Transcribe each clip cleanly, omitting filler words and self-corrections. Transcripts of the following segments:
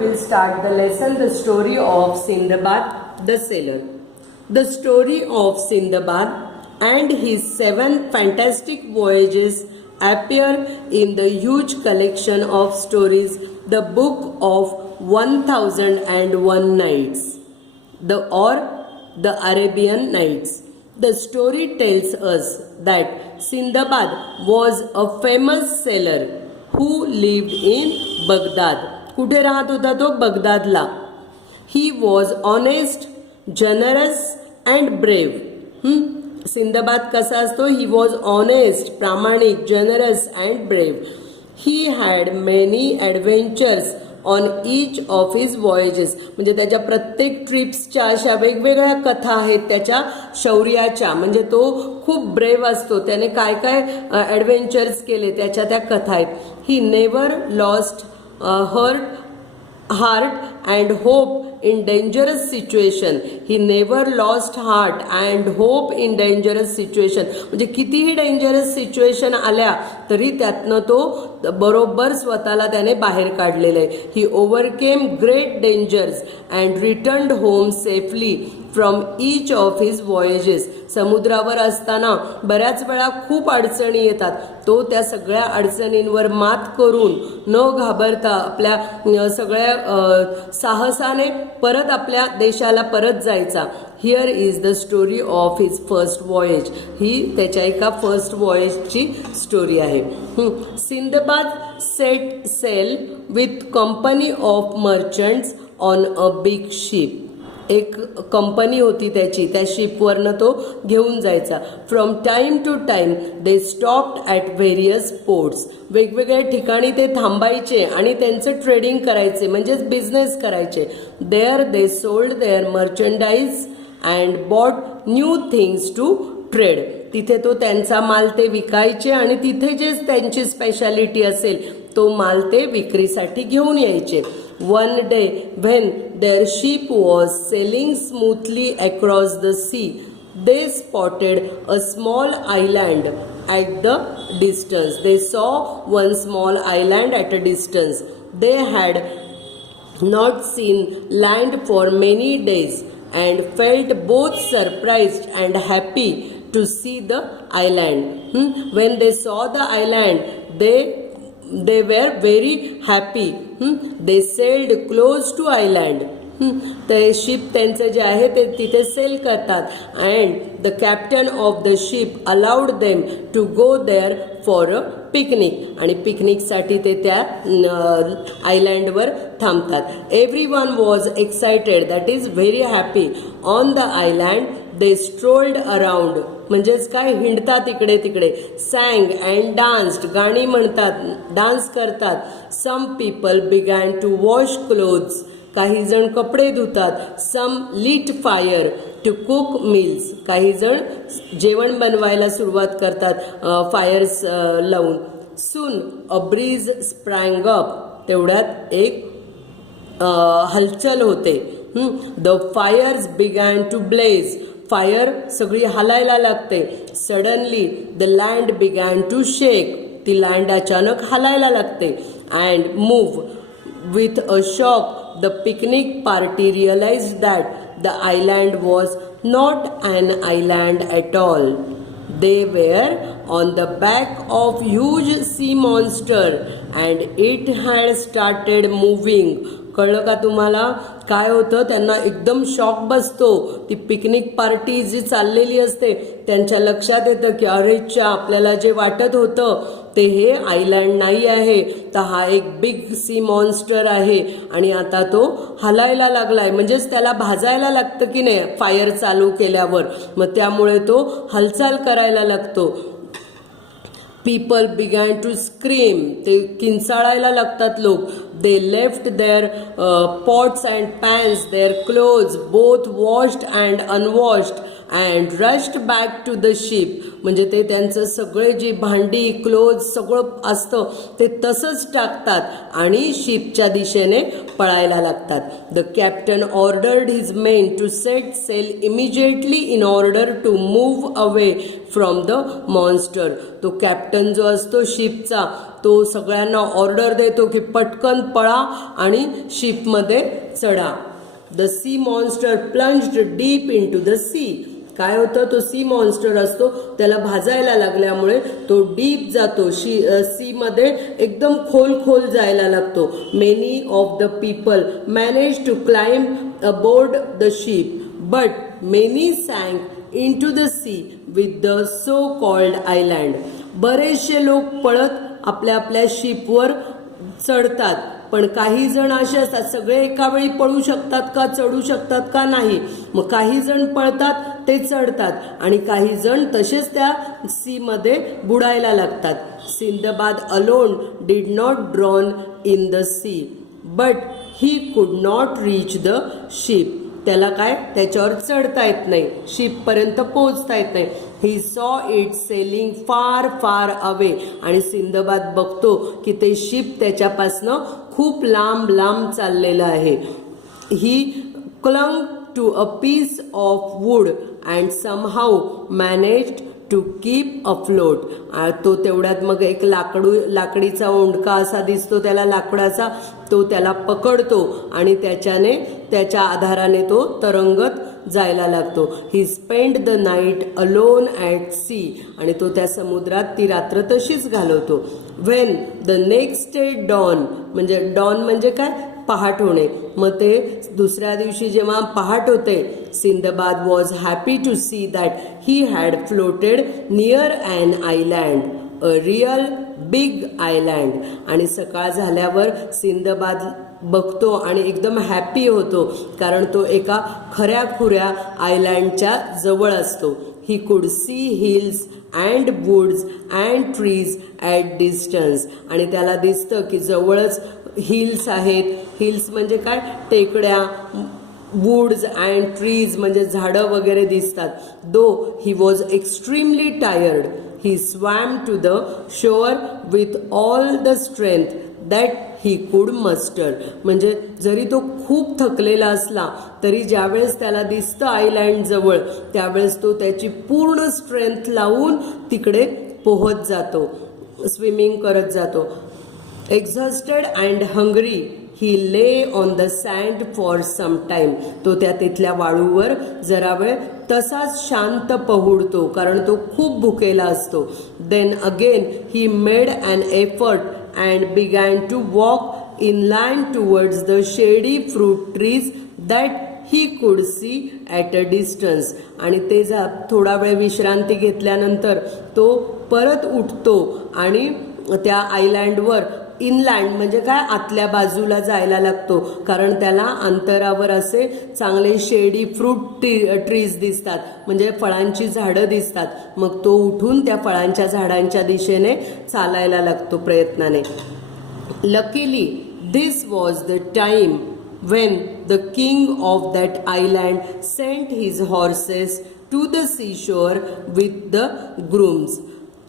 will start the lesson, the story of Sindbad the Sailor. The story of Sindbad and his 7 fantastic voyages appear in the huge collection of stories, the Book of 1001 Nights, the Arabian Nights. The story tells us that Sindbad was a famous sailor who lived in Baghdad. कुठे राहत होता तो? बगदादला. He was honest, generous and brave. Sinbad कसा असतो? He was honest, प्रामाणिक, generous and brave. He had many adventures on each of his voyages. म्हणजे त्याच्या प्रत्येक ट्रिप्सच्या अशा वेगवेगळ्या कथा आहेत त्याच्या शौर्याच्या. म्हणजे तो खूप ब्रेव असतो. त्याने काय काय ॲडव्हेंचर्स केले त्याच्या त्या कथा आहेत. He never lost heart and hope in dangerous situation. He never lost heart and hope in dangerous situation. म्हणजे कितीही डेंजरस सिच्युएशन आल्या तरी त्यातनं तो बरोबर स्वतःला त्याने बाहेर काढलेलं आहे. He overcame great dangers and returned home safely from each of his voyages. समुद्रावर असताना बऱ्याच वेळा खूप अडचणी येतात. तो त्या सगळ्या अडचणींवर मात करून न घाबरता आपल्या सगळ्या साहसाने परत आपल्या देशाला परत जायचा. Here is the story of his first voyage. ही त्याच्या एका फर्स्ट वॉयेजची स्टोरी आहे. Sindbad set sail with company of merchants on a big ship. एक कंपनी होती त्याची, त्या शिपवरनं तो घेऊन जायचा. From time to time they stopped at various ports. वेगवेगळ्या ठिकाणी ते थांबायचे आणि त्यांचं ट्रेडिंग करायचे, म्हणजेच बिझनेस करायचे. There they sold their merchandise and bought new things to trade. तिथे तो त्यांचा माल ते विकायचे आणि तिथे जे त्यांची स्पेशालिटी असेल तो माल ते विक्रीसाठी घेऊन यायचे. One day when their ship was sailing smoothly across the sea, they spotted a small island at the distance. They saw one small island at a distance. They had not seen land for many days and felt both surprised and happy to see the island. When they saw the island, they were very happy. They sailed close to island. ते ship त्यांचे जे आहे ते तिथे sail करतात. And the captain of the ship allowed them to go there for a picnic. आणि पिकनिकसाठी ते त्या आयलँडवर थांबतात. Everyone was excited, that is very happy. On the island they strolled around. म्हणजेच काय, हिंडतात इकडे तिकडे. सॅंग अँड डान्स्ड, गाणी म्हणतात, डान्स करतात. Some people began to wash clothes. काही जण कपडे धुतात. Some lit fire to cook meals. काही जण जेवण बनवायला सुरुवात करतात फायर्स लावून. Soon a breeze sprang up. तेवढ्यात एक हलचल होते. The fires began to blaze. Fire सगळी हलायला लागते. Suddenly the land began to shake. ती लँड अचानक हलायला लागते. And move. With a shock the picnic party realized that the island was not an island at all. They were on the back of huge sea monster and it had started moving. कळलं का तुम्हाला? काय होतं, त्यांना एकदम shock बसतो. ती picnic party जी चाललेली असते त्यांच्या लक्षात येतं की अरेच्या, आपल्याला जे वाटत होतं ते हे आयलँड नाही आहे, तर हा एक बिग सी मॉन्स्टर आहे आणि आता तो हलायला लागलाय. म्हणजेच त्याला भाजायला लागतं की नाही फायर चालू केल्यावर, मग त्यामुळे तो हालचाल करायला लागतो. People began to scream. ते किंचाळायला लागतात लोक. They left their pots and pans, their clothes both washed and unwashed and rushed back to the ship. म्हणजे ते त्यांचं सगळे जी भांडी, क्लोथ्स सगळं असतं ते तसंच टाकतात आणि शिपच्या दिशेने पळायला लागतात. The captain ordered his men to set sail immediately in order to move away from the monster. तो कॅप्टन जो असतो शिपचा तो सगळ्यांना ऑर्डर देतो की पटकन पळा आणि शिपमध्ये चढा. The sea monster plunged deep into the sea. काय होतं, तो सी मॉन्स्टर असतो त्याला भाजायला लागल्यामुळे तो डीप जातो, सी मध्ये एकदम खोल खोल जायला लागतो. Many of the people managed to climb aboard the ship but many sank into the sea with the so called island. बरेचसे लोक पळत आपल्या आपल्या शिपवर चढतात, पण काही जण असे असतात, सगळे एका वेळी पळू शकतात का, चढू शकतात का, नाही. मग काही जण पळतात, ते चढतात, आणि काही जण तसेच त्या सी मध्ये बुडायला लागतात. Sinbad alone did not drown in the sea but he could not reach the ship. त्याला काय, त्याच्यावर चढता येत नाही, शिप पर्यंत पोहोचता येत नाही. ही सॉ इट सेलिंग फार फार अवे. आणि सिंदबाद बघतो की ते शिप त्याच्यापासनं खूप लांब लांब चाललेलं आहे. He clung to a piece of wood and somehow managed to keep afloat. तो तेवढ्यात मग एक लाकडीचा ओंडका असा दिसतो त्याला लाकडाचा, तो त्याला पकडतो आणि त्याच्या आधाराने तो तरंगत जायला लागतो. He spend the night alone at sea. आणि तो त्या समुद्रात ती रात्र तशीच घालवतो. When the next day dawn, म्हणजे डॉन म्हणजे काय, पहाट होणे. मग ते दुसऱ्या दिवशी जेव्हा पहाट होते, Sinbad was happy to see that he had floated near an island, a real big island. आणि सकाळ झाल्यावर सिंदबाद बघतो आणि एकदम हॅपी होतो, कारण तो एका खऱ्या खुऱ्या आयलँडच्या जवळ असतो. He could see hills and woods and trees at distance. आणि त्याला दिसतं की जवळच हिल्स आहेत. हिल्स म्हणजे काय, टेकड्या. वुड्स अँड ट्रीज म्हणजे झाडं वगैरे दिसतात. Though he was extremely tired he swam to the shore with all the strength that he could muster. म्हणजे जरी तो खूप थकलेला असला तरी ज्यावेळेस त्याला दिसतं आयलँड जवळ, त्यावेळेस तो त्याची पूर्ण स्ट्रेंथ लावून तिकडे पोहत जातो, स्विमिंग करत जातो. Exhausted and hungry he lay on the sand for some time. तो तिथल्या वाळूवर जरा वेळ तसाच शांत पहुडतो, कारण तो खूप भुकेला असतो. Then again he made an effort and began to walk inland towards the shady fruit trees that he could see at a distance. आणि ते थोडा वेळ विश्रांती घेतल्यानंतर तो परत उठतो आणि त्या आयलँडवर, इनलँड म्हणजे काय, आतल्या बाजूला जायला लागतो, कारण त्याला अंतरावर असे चांगले शेडी फ्रूट ट्रीज दिसतात, म्हणजे फळांची झाडं दिसतात. मग तो उठून त्या फळांच्या झाडांच्या दिशेने चालायला लागतो प्रयत्नाने. Luckily this was the time when the king of that island sent his horses to the seashore with the grooms.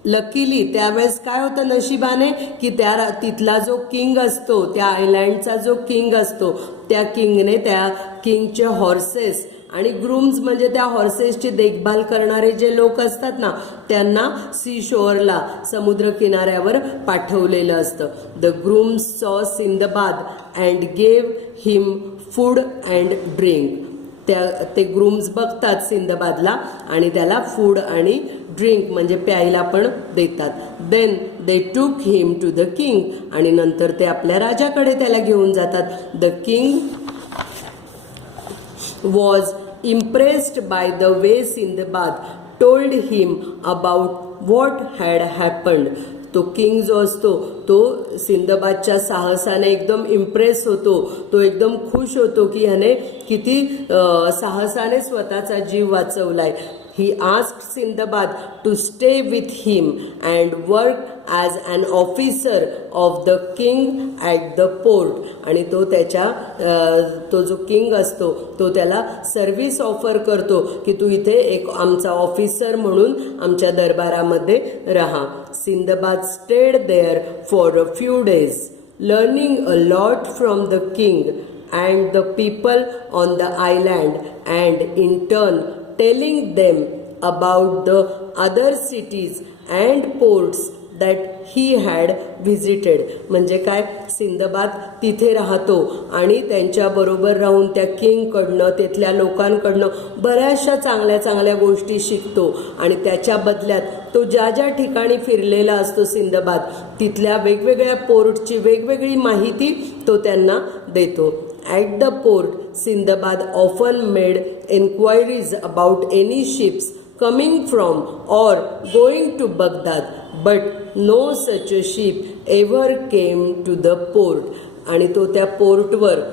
Luckily त्यावेळेस काय होतं, नशिबाने, की तिथला जो किंग असतो, त्या आयलँडचा जो किंग असतो, त्या किंगने त्या किंगचे हॉर्सेस आणि ग्रूम्स म्हणजे त्या हॉर्सेसची देखभाल करणारे जे लोक असतात ना, त्यांना सी शोअरला, समुद्र किनाऱ्यावर पाठवलेलं असतं. द ग्रूम्स सॉ Sinbad and gave him food and drink. ते ग्रूम्स बघतात सिंदबादला आणि त्याला फूड आणि ड्रिंक म्हणजे प्यायला पण देतात. देन दे टूक हिम टू द किंग. आणि नंतर ते आपल्या राजाकडे त्याला घेऊन जातात. The king was impressed by the way Sindbad told him about what had happened. तो किंग जो असतो तो सिंदबादच्या साहसाने एकदम इम्प्रेस होतो, तो एकदम खुश होतो की ह्याने किती साहसाने स्वतःचा जीव वाचवलाय. He asked Sindbad to stay with him and work as an officer of the king at the port. आणि तो जो किंग असतो तो त्याला सर्व्हिस ऑफर करतो की तू इथे एक आमचा ऑफिसर म्हणून आमच्या दरबारामध्ये राहा. Sindbad stayed there for a few days, learning a lot from the king and the people on the island, and in turn telling them about the other cities and ports that he had visited. म्हणजे काय, Sinbad तिथे राहतो आणि त्यांच्याबरोबर राहून त्या किंगकडनं, तिथल्या लोकांकडनं बऱ्याचशा चांगल्या चांगल्या गोष्टी शिकतो आणि त्याच्या बदल्यात तो ज्या ज्या ठिकाणी फिरलेला असतो सिंदबाद, तिथल्या वेगवेगळ्या पोर्टची वेगवेगळी माहिती तो त्यांना देतो. At the port, Sindbad often made enquiries about any ships coming from or going to Baghdad, but no such a ship ever came to the port. आणि तो त्या पोर्टवर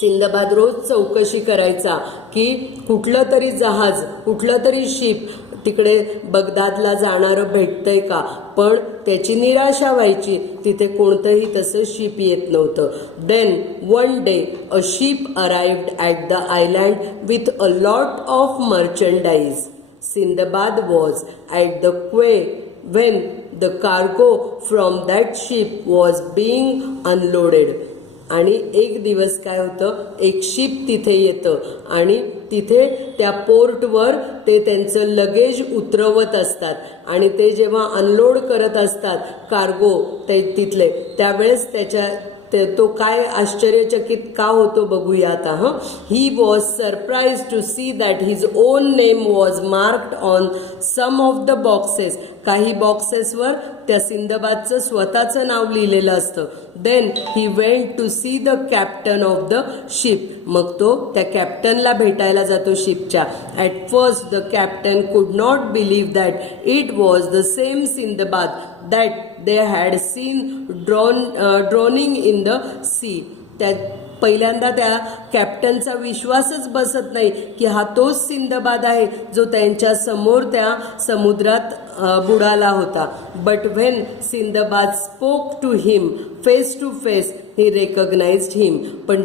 सिंदबाद रोज चौकशी करायचा की कुठलं तरी जहाज, कुठलं तरी शिप तिकडे बगदादला जाणारं भेटतंय का, पण त्याची निराशा व्हायची, तिथे कोणतंही तसं शिप येत नव्हतं. Then one day a ship arrived at the island with a lot of merchandise. Sinbad was at the quay when the cargo from that ship was being unloaded. आणि एक दिवस काय होतं, एक शिप तिथे येतं आणि तिथे त्या पोर्टवर ते त्यांचं लगेज उतरवत असतात आणि ते जेव्हा अनलोड करत असतात कार्गो ते तिथले, त्यावेळेस तो काय आश्चर्यचकित का होतो बघूया आता. He was surprise to see that his own name was marked on some of the boxes. काही बॉक्सेसवर त्या सिंदबादचं स्वतःचं नाव लिहिलेलं असतं. Then he went to see the captain of the ship. मग तो त्या कॅप्टनला भेटायला जातो शिपच्या. At first the captain could not believe that it was the same Sinbad that they had seen drowning in the sea. त्या पहिल्यांदा त्या कॅप्टनचा विश्वासच बसत नाही की हा तोच सिंदबाद आहे जो त्यांच्या समोर त्या समुद्रात बुडाला होता. But when Sindbad spoke to him face to face he recognised him. पण